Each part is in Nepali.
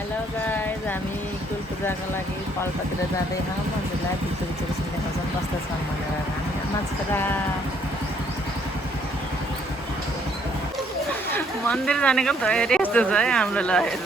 हेलो गाइज, हामी कुल पूजाको लागि पाल्पातिर जाँदैछौँ। हजुरलाई भित्र भित्रको देखाउँछौँ कस्तो छन् भनेर। हामी नमस्कार। मन्दिर जानेको तयारी यस्तो छ है हाम्रो लगेर।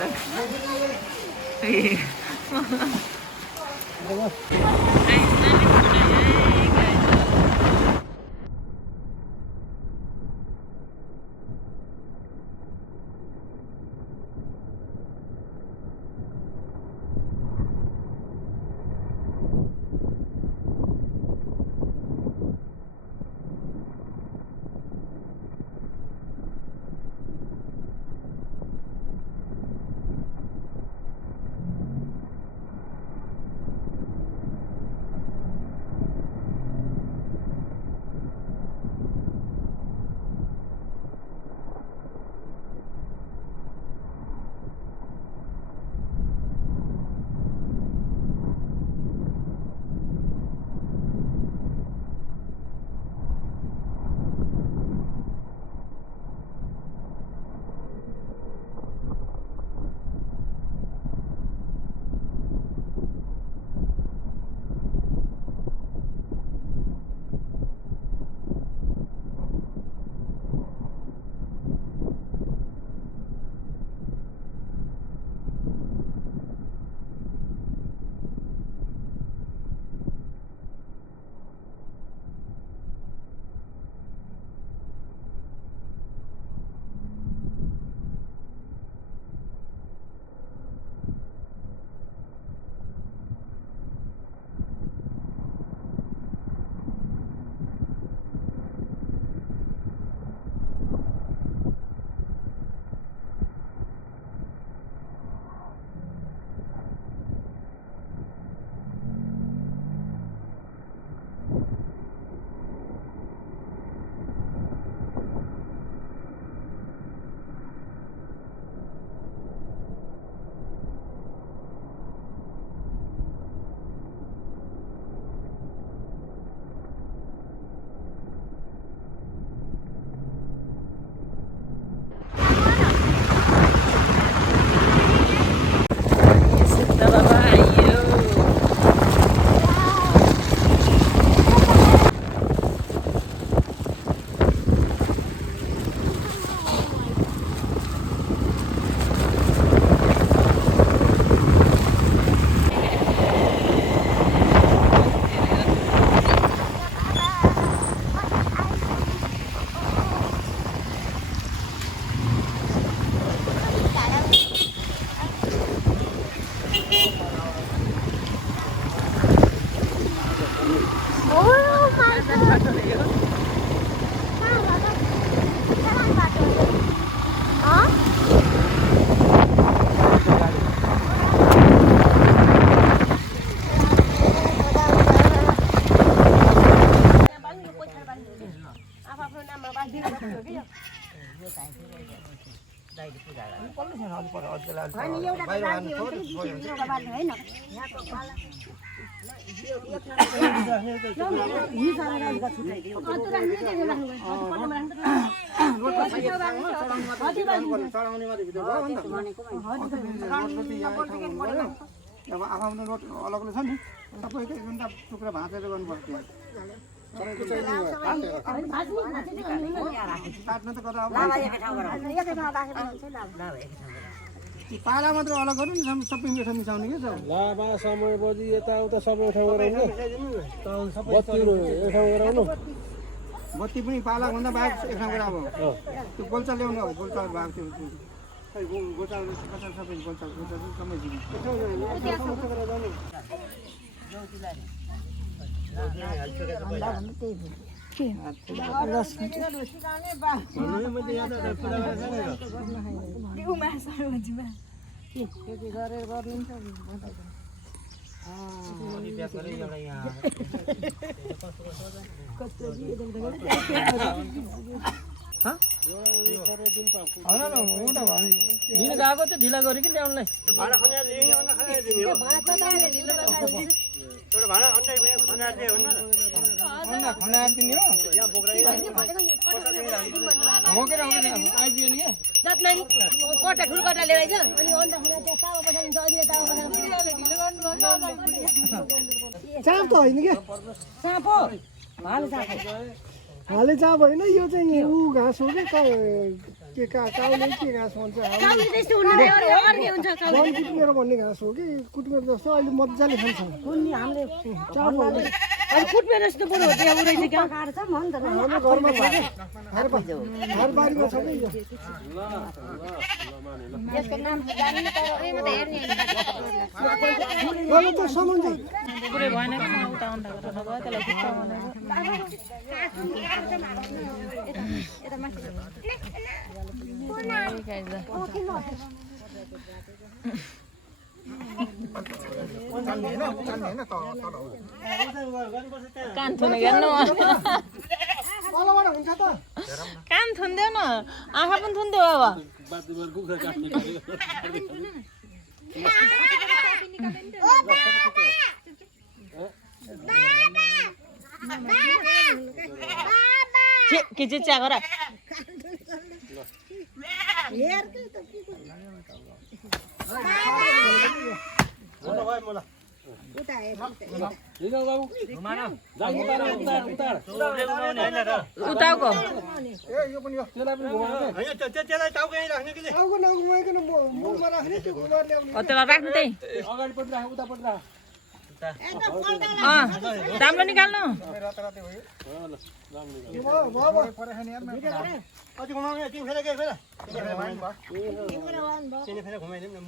अब आफ्नो रोड अलग अलग छ नि सबैको एक घन्टा टुक्रा भाँचेर गर्नुपर्छ काट्न त कता पाला मात्र अलग गर्नु नि सबै मिठो मिसाउने के छ लाभा समय बजी यताउता सबै ठाउँ गराउनु बत्ती एक ठाउँ गराउनु बत्ती पनि पाला भन्दा बाहेक एक ठाउँ गराउ त्यो गोल्चा ल्याउनु अब गोल्चा भाग त्यो गोल्चा सबै गोल्चा गोल्चा कमै दिनु गएको चाहिँ ढिला गऱ्यो कि ल्याउनलाई भाडा अन्डा खनाएर दिने हो हो कि आइपुग्यो नि कटा ठुलो कटा लिएर आइज अनि अन्डा खाना त्यहाँ तावा बसालिन्छ अहिले तावा चाप त होइन क्या साँप हो भाले साँप हाले चाप होइन यो चाहिँ ऊ घाँस हो क्या के काउले के घाँस भन्छ काउले त्यस्तो हुँदैन अर्कै हुन्छ काउले वन कुटमेर भन्ने घाँस हो कि कुटमेर जस्तो अहिले मजाले खान्छ कुन्नी हामीले चाप भन्ने अनि कुटमेर जस्तो बरु हो त्यहाँ उडाइछ क्या काट्छ म नि त हाम्रो घरमा छ क्या घरबारीमा छ कि यो यसको नाम जान्नु तर ए म त हेर्ने गलो त समुन्द्र पुरै भएन कि म उता अन्डा गरेर नभए त्यसलाई खुट्टा बनाएको कान थुने हेर्नु तलबाट हुन्छ त कान थुन्देऊ न आँखा पनि थुन्देऊ अब बाटोमा कुखुरा काट्ने के चाहिँ चिया गर उताको ए यो पनि हो हैन त्यसलाई टाउको यही राख्ने कि टाउको नगुमाइकन मुखमा राख्ने त्यो घुमाएर ल्याउने त्यसलाई राख्नु त्यही अगाडिपट्टि राख उतापट्टि राख राम्रो निकाल्नु अझ घुमाउने तिन फेर के फेर तिन फेर घुमाइदिउँ न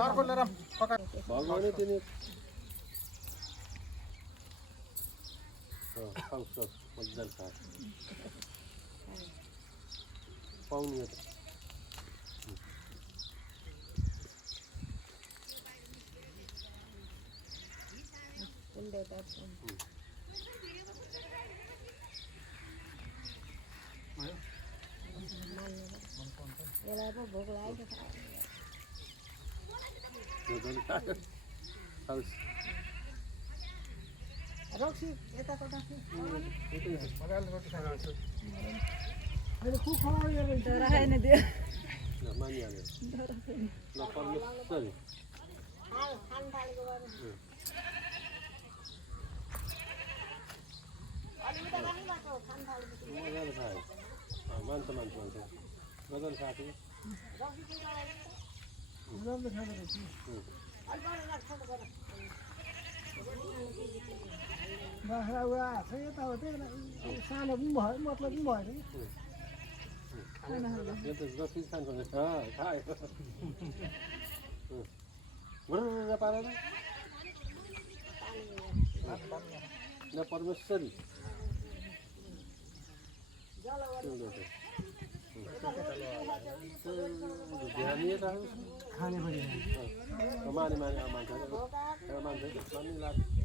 अर्को लिएर पका भगवानै तिनी खाउँछ मजाले खान्छ पाउने हो त रक्सी यताको राख्ने अहिले खुखाउ राखेन त्यो मानिहाल्यो ल परमेश्वरी मजाले खायो मान्छ मजाले खाएको बाख्रा उयो आएको छ यताउति सानो पनि भयो मतलब पनि भएन यो त जति खान्छ खायो गुरुर पारेन ल परमेश्वरी ध्यान खाने पनि माने माने मान्छे मान्छे लाग्छ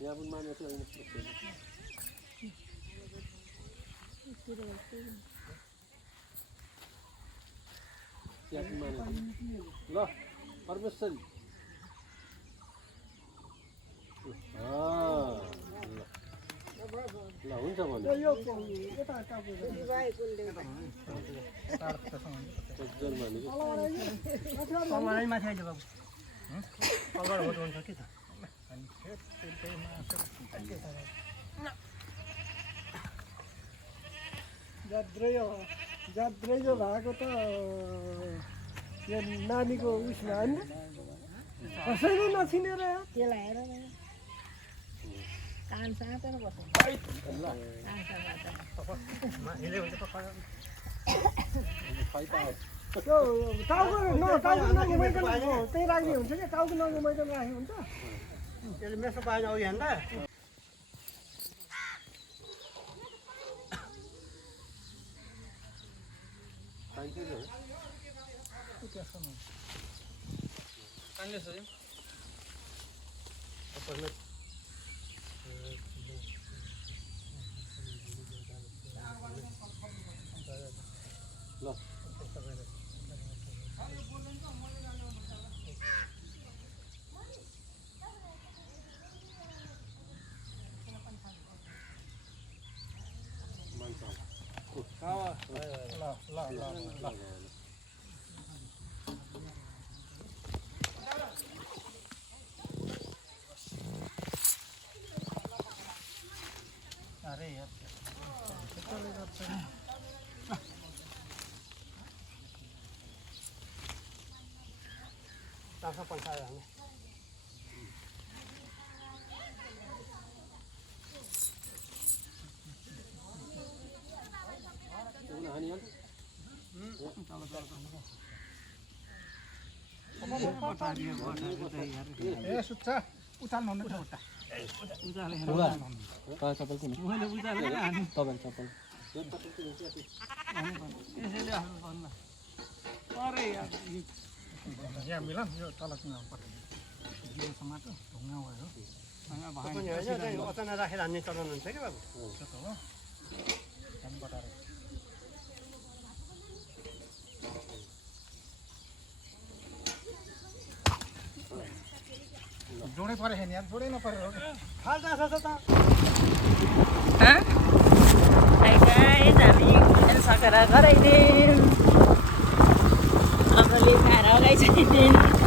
यहाँ पनि मानेको होइन यहाँ पनि मानेको ल परमेश्वरी ल हुन्छ भन्नु यता टाउको माथि आइज बाबु कलबाट होट हुन्छ के छ जात्रै भएको त यो नानीको उयसमा होइन कसैले नछिनेर त्यसलाई हेर कान साँचेर बस्छ त्यो टाउको नगुमाइकन त्यही राख्ने हुन्छ क्या टाउको नगुमाइकन राख्ने हुन्छ त्यसले मेसो पाएन अघि हेर्दा ए सुत्छ उचाल्नु हुन्न उता चप्पल किन मैले उचालेर हानि तपाईँ चप्पल यसैले आफ्नो भन्नु अरे यार यहाँ मिला यो तल किन पठाइदियो यो समातो ढुङ्गा भयो अचानक राखेर हान्ने चलन हुन्छ कि बाबु हो हामी बटाएर जोडै परेछ नि यार जोडै नपरेको फाल्छ त हामी खेल सकेर गराइदिउँ अब लिएर अगाइ छैन